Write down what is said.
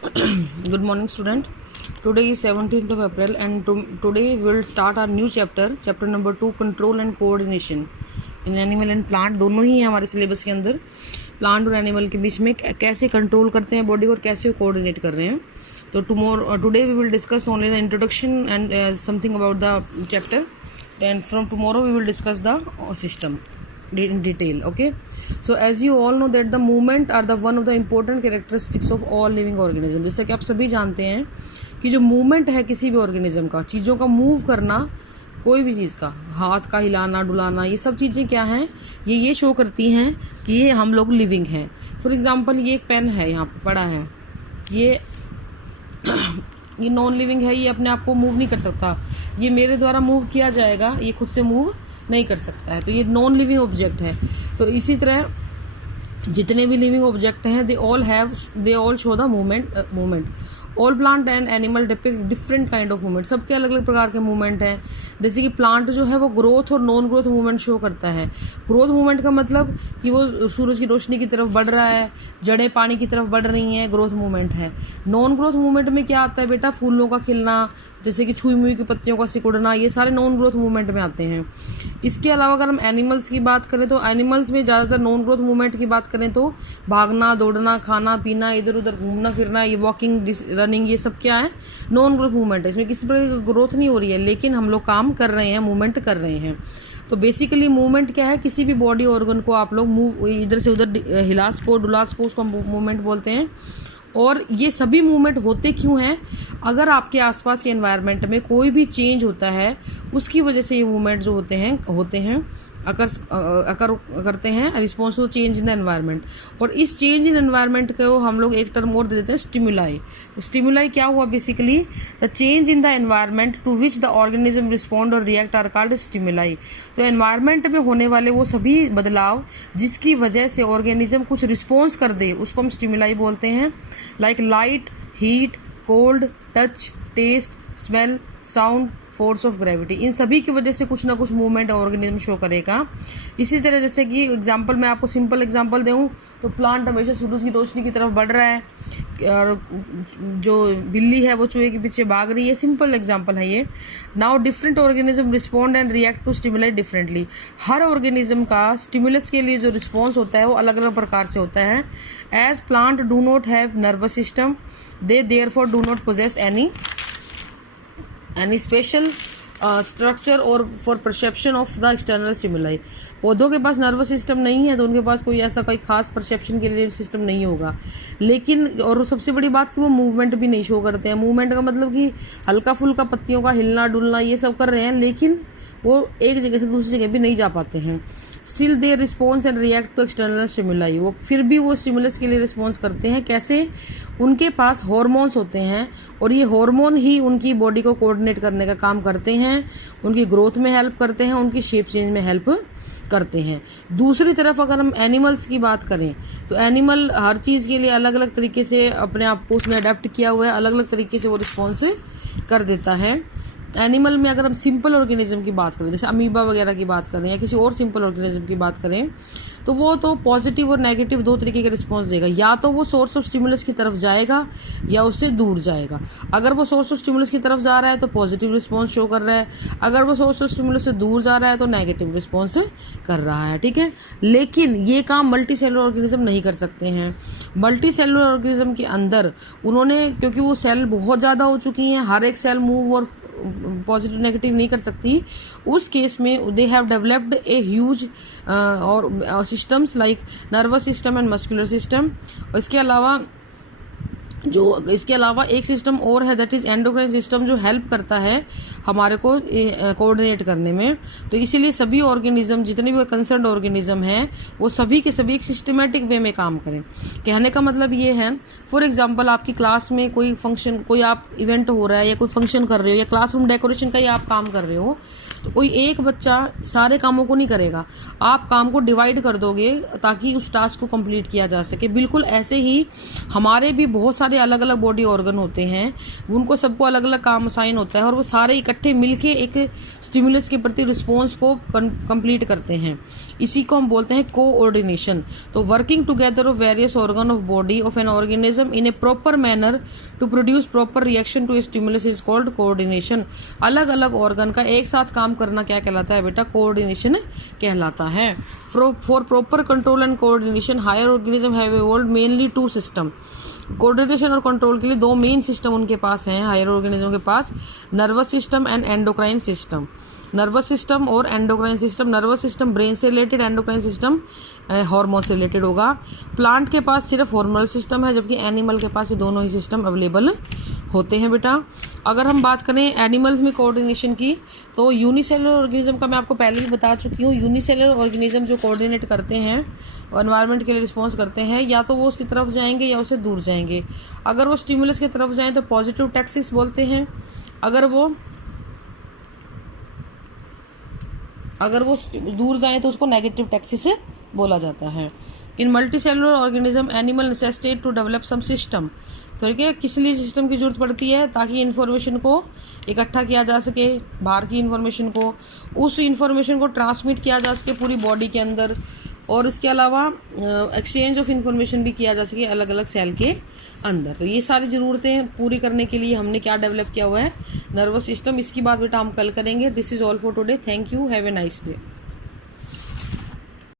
Good morning, student. Today is 17th of April, and today we will start our new chapter number 2, control and coordination in animal and plant. दोनों ही हैं हमारे syllabus के अंदर. Plant और animal के बीच में कैसे कंट्रोल करते हैं बॉडी और कैसे कोऑर्डिनेट कर रहे हैं. तो today we will discuss only the introduction and something about the chapter, and from tomorrow we will discuss the system in detail. Okay, so as you all know that the movement are the one of the important characteristics of all living organism. जैसे कि आप सभी जानते हैं कि जो movement है किसी भी ऑर्गेनिज्म का, चीज़ों का मूव करना, कोई भी चीज़ का हाथ का हिलाना डुलाना, ये सब चीज़ें क्या हैं, ये शो करती हैं कि ये हम लोग लिविंग हैं. फॉर एग्जांपल ये एक पेन है, यहाँ पे पड़ा है, ये नॉन लिविंग है, ये अपने आप को मूव नहीं कर सकता. ये मेरे द्वारा मूव किया जाएगा, ये खुद से मूव नहीं कर सकता है, तो ये नॉन लिविंग ऑब्जेक्ट है. तो इसी तरह जितने भी लिविंग ऑब्जेक्ट हैं they all show the movement. All plant and animal depict different kind of movement. सबके अलग अलग प्रकार के मूवमेंट हैं. जैसे कि प्लांट जो है वो ग्रोथ और नॉन ग्रोथ मूवमेंट शो करता है. ग्रोथ मूवमेंट का मतलब कि वो सूरज की रोशनी की तरफ बढ़ रहा है, जड़ें पानी की तरफ बढ़ रही हैं, ग्रोथ मूवमेंट है. नॉन ग्रोथ मूवमेंट में क्या आता है बेटा, फूलों का खिलना, जैसे कि छुई मुई की पत्तियों का सिकुड़ना, ये सारे नॉन ग्रोथ मूवमेंट में आते हैं. इसके अलावा अगर हम एनिमल्स की बात करें तो एनिमल्स में ज़्यादातर नॉन ग्रोथ मूवमेंट की बात करें तो भागना दौड़ना, खाना पीना, इधर उधर घूमना फिरना, ये वॉकिंग रनिंग, ये सब क्या है, नॉन ग्रोथ मूवमेंट है. इसमें किसी प्रकार की ग्रोथ नहीं हो रही है, लेकिन हम लोग काम कर रहे हैं, मूवमेंट कर रहे हैं. तो बेसिकली मूवमेंट क्या है, किसी भी बॉडी ऑर्गन को आप लोग मूव इधर से उधर हिलास को डुलास को, उसको मूवमेंट बोलते हैं. और ये सभी मूवमेंट होते क्यों हैं, अगर आपके आसपास के एनवायरनमेंट में कोई भी चेंज होता है उसकी वजह से ये मूवमेंट जो होते हैं करते हैं response to change in the environment. और इस चेंज इन एनवायरनमेंट को हम लोग एक टर्म और दे देते हैं, स्टिमुलाई. तो स्टिमुलाई क्या हुआ, basically the change in the environment to which the organism respond और रिएक्ट आर कॉल्ड स्टिमुलाई. तो एनवायरनमेंट में होने वाले वो सभी बदलाव जिसकी वजह से ऑर्गेनिज्म कुछ रिस्पॉन्स कर दे उसको हम स्टिमुलाई बोलते हैं. Like light, heat, cold, touch, taste, smell, sound, force of gravity, इन सभी की वजह से कुछ ना कुछ मूवमेंट ऑर्गेनिज्म शो करेगा. इसी तरह जैसे कि एग्जांपल मैं आपको सिंपल एग्जांपल दूँ तो प्लांट हमेशा सूरज की रोशनी की तरफ बढ़ रहा है, और जो बिल्ली है वो चूहे के पीछे भाग रही है. सिंपल एग्जांपल है ये. Now different organism respond and react to stimuli differently. हर ऑर्गेनिज्म का स्टिमुलस के लिए जो रिस्पॉन्स होता है वो अलग अलग प्रकार से होता है. As plant do not have nervous system, they therefore do not possess any special structure और for perception of the external stimuli. पौधों के पास नर्वस सिस्टम नहीं है तो उनके पास कोई ऐसा कोई खास परसेप्शन के लिए सिस्टम नहीं होगा. लेकिन और सबसे बड़ी बात कि वो मूवमेंट भी नहीं शो करते हैं. मूवमेंट का मतलब कि हल्का फुल्का पत्तियों का हिलना डुलना ये सब कर रहे हैं, लेकिन वो एक जगह से दूसरी जगह भी नहीं जा पाते हैं. Still they response and react to external stimuli. वो फिर भी वो स्टिमुलस के लिए रिस्पॉन्स करते हैं. कैसे, उनके पास हार्मोन्स होते हैं और ये हार्मोन ही उनकी बॉडी को कोऑर्डिनेट करने का काम करते हैं, उनकी ग्रोथ में हेल्प करते हैं, उनकी शेप चेंज में हेल्प करते हैं. दूसरी तरफ अगर हम एनिमल्स की बात करें तो एनिमल हर चीज़ के लिए अलग अलग तरीके से अपने आप को उसने अडेप्ट किया हुआ है, अलग अलग तरीके से वो रिस्पॉन्स कर देता है. एनिमल में अगर हम सिंपल ऑर्गेनिज्म की बात करें, जैसे अमीबा वगैरह की बात करें या किसी और सिंपल ऑर्गेनिज्म की बात करें, तो वो तो पॉजिटिव और नेगेटिव दो तरीके के रिस्पॉन्स देगा. या तो वो सोर्स ऑफ स्टिमुलस की तरफ जाएगा या उससे दूर जाएगा. अगर वो सोर्स ऑफ स्टिमुलस की तरफ जा रहा है तो पॉजिटिव रिस्पॉन्स शो कर रहा है, अगर वो सोर्स ऑफ स्टिमुलस से दूर जा रहा है तो नेगेटिव रिस्पॉन्स कर रहा है. ठीक है, लेकिन ये काम मल्टी सेलुलर ऑर्गेनिज्म नहीं कर सकते हैं. मल्टी सेलुलर ऑर्गेनिज्म के अंदर उन्होंने, क्योंकि वो सेल बहुत ज़्यादा हो चुकी हैं, हर एक सेल मूव और पॉजिटिव नेगेटिव नहीं कर सकती, उस केस में they have developed a huge और systems like nervous system and muscular system. इसके अलावा एक सिस्टम और है, दैट इज एंडोक्राइन सिस्टम, जो हेल्प करता है हमारे को कोऑर्डिनेट करने में. तो इसीलिए सभी ऑर्गेनिज्म, जितने भी कंसर्न्ड ऑर्गेनिज्म हैं, वो सभी के सभी एक सिस्टमेटिक वे में काम करें. कहने का मतलब ये है, फॉर एग्जांपल आपकी क्लास में कोई फंक्शन, कोई आप इवेंट हो रहा है या कोई फंक्शन कर रहे हो या क्लासरूम डेकोरेशन का ही आप काम कर रहे हो, तो कोई एक बच्चा सारे कामों को नहीं करेगा, आप काम को डिवाइड कर दोगे ताकि उस टास्क को कंप्लीट किया जा सके। बिल्कुल ऐसे ही हमारे भी बहुत सारे अलग अलग बॉडी ऑर्गन होते हैं, उनको सबको अलग अलग काम असाइन होता है और वो सारे इकट्ठे मिलके एक स्टिमुलस के प्रति रिस्पॉन्स को कंप्लीट करते हैं। इसी को हम बोलते हैं कोऑर्डिनेशन। तो working together of various organ of body of an organism in a proper manner to produce proper reaction to a stimulus is called coordination. अलग अलग ऑर्गन का एक साथ काम करना क्या कहलाता है बेटा? कोऑर्डिनेशन कहलाता है। For proper control and coordination higher organism have evolved mainly two system. Coordination और कंट्रोल के लिए दो मेन सिस्टम उनके पास हैं हायर ऑर्गेनिज्म के पास, nervous system and endocrine system. Nervous system और endocrine system, nervous system brain से रिलेटेड, एंडोक्राइन सिस्टम हार्मोन से रिलेटेड होगा। प्लांट के पास सिर्फ हार्मोनल सिस्टम है, जबकि एनिमल के पास ये दोनों ही सिस्टम अवेलेबल होते हैं बेटा। अगर हम बात करें एनिमल्स में कोऑर्डिनेशन की, तो यूनिसेलुलर ऑर्गेनिज्म का मैं आपको पहले ही बता चुकी हूँ। यूनिसेलुलर ऑर्गेनिज्म जो कोऑर्डिनेट करते हैं और एनवायरनमेंट के लिए रिस्पॉन्स करते हैं, या तो वो उसकी तरफ जाएंगे या उससे दूर जाएंगे। अगर वो स्टिमुलस की तरफ जाएं तो पॉजिटिव टैक्सिस बोलते हैं, अगर वो दूर जाएं तो उसको नेगेटिव टैक्सिस बोला जाता है। In multicellular organism animal necessitate to develop some system. तो क्या किस लिए सिस्टम की जरूरत पड़ती है? ताकि इन्फॉर्मेशन को इकट्ठा किया जा सके, बाहर की इन्फॉर्मेशन को, उस इन्फॉर्मेशन को ट्रांसमिट किया जा सके पूरी बॉडी के अंदर, और इसके अलावा एक्सचेंज ऑफ इन्फॉर्मेशन भी किया जा सके अलग अलग सेल के अंदर। तो ये सारी ज़रूरतें पूरी करने के लिए हमने क्या डेवलप किया हुआ है? Nervous system. इसकी बात बेटा हम कल करेंगे। This is all for today. Thank you. Have a nice day.